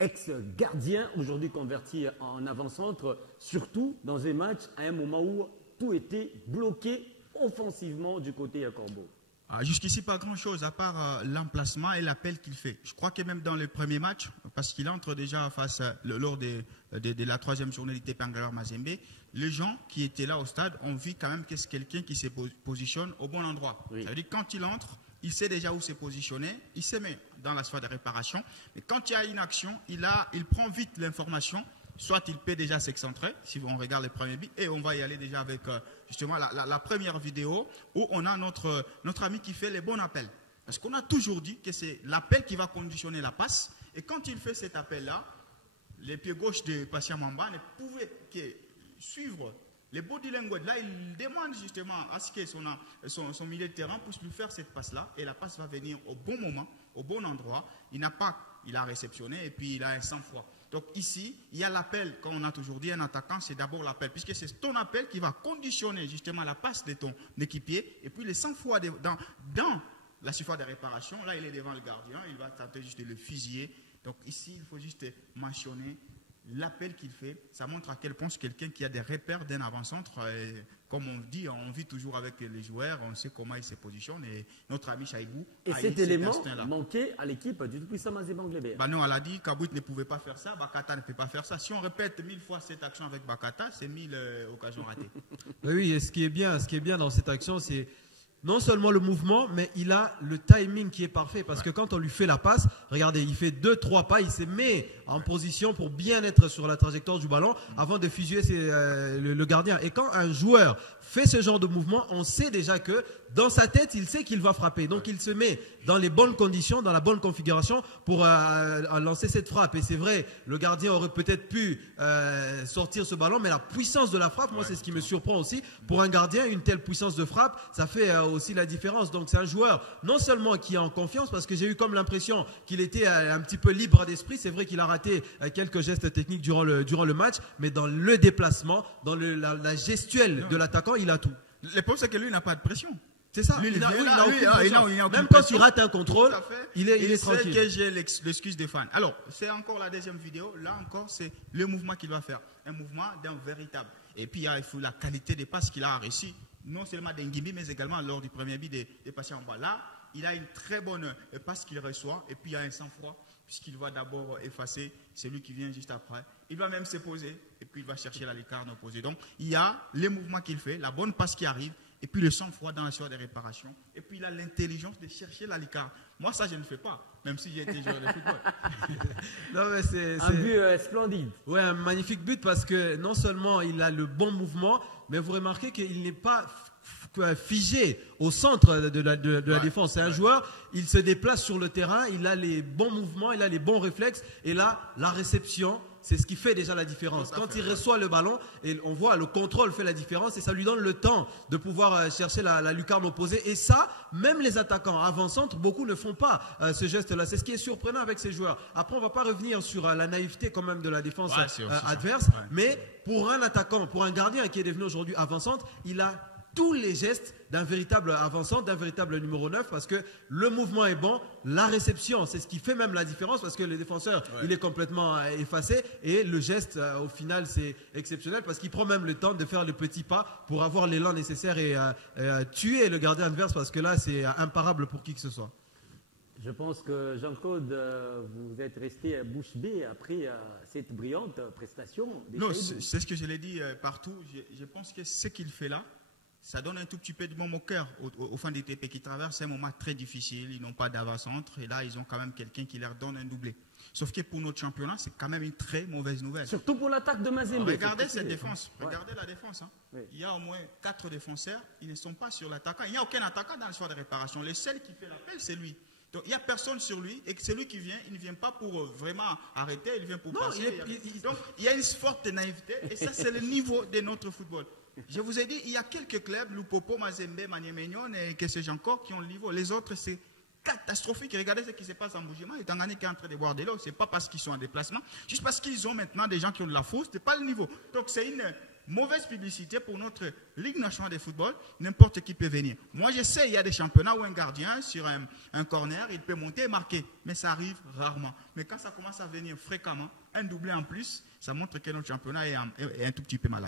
ex-gardien, aujourd'hui converti en avant-centre, surtout dans un match à un moment où tout était bloqué offensivement du côté à Corbeau. Jusqu'ici, pas grand-chose, à part l'emplacement et l'appel qu'il fait. Je crois que même dans le premier match, parce qu'il entre déjà face lors de la troisième journée du TP Angalor Mazembe, les gens qui étaient là au stade ont vu quand même que c'est quelqu'un qui se positionne au bon endroit. Oui. Ça veut dire que quand il entre, il sait déjà où se positionner, il se met dans la sphère de réparation. Mais quand il y a une action, il prend vite l'information. Soit il peut déjà s'excentrer, si on regarde les premiers buts, et on va y aller déjà avec justement la première vidéo où on a notre ami qui fait les bons appels. Parce qu'on a toujours dit que c'est l'appel qui va conditionner la passe, et quand il fait cet appel-là, les pieds gauche de Patient Mamba ne pouvaient que suivre les body language. Là, il demande justement à ce que son milieu de terrain puisse lui faire cette passe-là, et la passe va venir au bon moment, au bon endroit. Il a réceptionné, et puis il a un sang-froid. Donc ici, il y a l'appel, comme on a toujours dit, un attaquant, c'est d'abord l'appel, puisque c'est ton appel qui va conditionner justement la passe de ton équipier, et puis les 100 fois dans la surface de réparation, là il est devant le gardien, il va tenter juste de le fusiller. Donc ici, il faut juste mentionner l'appel qu'il fait. Ça montre à quel point c'est quelqu'un qui a des repères d'un avant-centre. Comme on dit, on vit toujours avec les joueurs, on sait comment ils se positionnent. Et notre ami Chaibou et cet élément manquait à l'équipe du tout-puissant Mazembe Anglebert. Non, elle a dit Kabouit ne pouvait pas faire ça, Bakata ne peut pas faire ça. Si on répète 1000 fois cette action avec Bakata, c'est 1000 occasions ratées. Oui, et ce qui est bien dans cette action, c'est non seulement le mouvement, mais il a le timing qui est parfait. Parce que quand on lui fait la passe, regardez, il fait 2-3 pas, il se met en position pour bien être sur la trajectoire du ballon avant de fusiller le gardien. Et quand un joueur fait ce genre de mouvement, on sait déjà que dans sa tête, il sait qu'il va frapper. Donc il se met dans les bonnes conditions, dans la bonne configuration pour lancer cette frappe. Et c'est vrai, le gardien aurait peut-être pu sortir ce ballon, mais la puissance de la frappe, moi c'est ce qui me surprend aussi. Pour un gardien, une telle puissance de frappe, ça fait aussi la différence. Donc c'est un joueur non seulement qui est en confiance, parce que j'ai eu comme l'impression qu'il était un petit peu libre d'esprit. C'est vrai qu'il a raté quelques gestes techniques durant le match, mais dans le déplacement, dans la gestuelle de l'attaquant, il a tout. Le problème c'est que lui, il n'a pas de pression. C'est ça. Lui, même quand il rate un contrôle, il est tranquille. Que j'ai l'excuse des fans. Alors, c'est encore la deuxième vidéo. Là encore, c'est le mouvement qu'il va faire. Un mouvement d'un véritable. Et puis, il faut la qualité des passes qu'il a réussi. Non seulement d'Engimbi, mais également lors du premier but des patients en bas. Là, il a une très bonne passe qu'il reçoit. Et puis, il y a un sang-froid, puisqu'il va d'abord effacer celui qui vient juste après. Il va même se poser. Et puis, il va chercher la lucarne opposée. Donc, il y a les mouvements qu'il fait, la bonne passe qui arrive. Et puis le sang-froid dans la sphère de réparation. Et puis il a l'intelligence de chercher la lucarne. Moi, ça, je ne fais pas, même si j'ai été joueur de football. Non, mais c'est un but splendide. Oui, un magnifique but parce que non seulement il a le bon mouvement, mais vous remarquez qu'il n'est pas figé au centre de la défense. C'est un joueur, il se déplace sur le terrain, il a les bons mouvements, il a les bons réflexes. Et là, la réception, c'est ce qui fait déjà la différence. Quand il reçoit le ballon, et on voit le contrôle fait la différence et ça lui donne le temps de pouvoir chercher la lucarne opposée. Et ça, même les attaquants avant-centre, beaucoup ne font pas ce geste-là. C'est ce qui est surprenant avec ces joueurs. Après, on ne va pas revenir sur la naïveté quand même de la défense adverse. Mais pour un attaquant, pour un gardien qui est devenu aujourd'hui avant-centre, il a tous les gestes d'un véritable avant-centre, d'un véritable numéro 9, parce que le mouvement est bon, la réception, c'est ce qui fait même la différence, parce que le défenseur, il est complètement effacé, et le geste, au final, c'est exceptionnel, parce qu'il prend même le temps de faire le petit pas pour avoir l'élan nécessaire et tuer le gardien adverse, parce que là, c'est imparable pour qui que ce soit. Je pense que Jean-Claude, vous êtes resté bouche bée après cette brillante prestation. Non, c'est ce que je l'ai dit partout. Je pense que ce qu'il fait là, ça donne un tout petit peu de bon au cœur aux fans des TP qui traversent un moment très difficile. Ils n'ont pas d'avant-centre et là, ils ont quand même quelqu'un qui leur donne un doublé. Sauf que pour notre championnat, c'est quand même une très mauvaise nouvelle. Surtout pour l'attaque de Mazembe. Regardez cette défense. Regardez la défense. Hein. Oui. Il y a au moins 4 défenseurs. Ils ne sont pas sur l'attaquant. Il n'y a aucun attaquant dans le choix de réparation. Le seul qui fait l'appel, c'est lui. Donc, il n'y a personne sur lui et c'est lui qui vient. Il ne vient pas pour vraiment arrêter. Il vient pour passer. Donc, il y a une forte naïveté et ça, c'est le niveau de notre football. Je vous ai dit, il y a quelques clubs, Lupopo, Mazembe, Maniemenion et que sais-je encore, qui ont le niveau. Les autres, c'est catastrophique. Regardez ce qui se passe en Bougima. Tanganyika est en train de boire de l'eau. Ce n'est pas parce qu'ils sont en déplacement, juste parce qu'ils ont maintenant des gens qui ont de la force. Ce n'est pas le niveau. Donc, c'est une mauvaise publicité pour notre Ligue nationale de football. N'importe qui peut venir. Moi, je sais, il y a des championnats où un gardien, sur un corner, il peut monter et marquer. Mais ça arrive rarement. Mais quand ça commence à venir fréquemment, un doublé en plus, ça montre que notre championnat est un tout petit peu malade.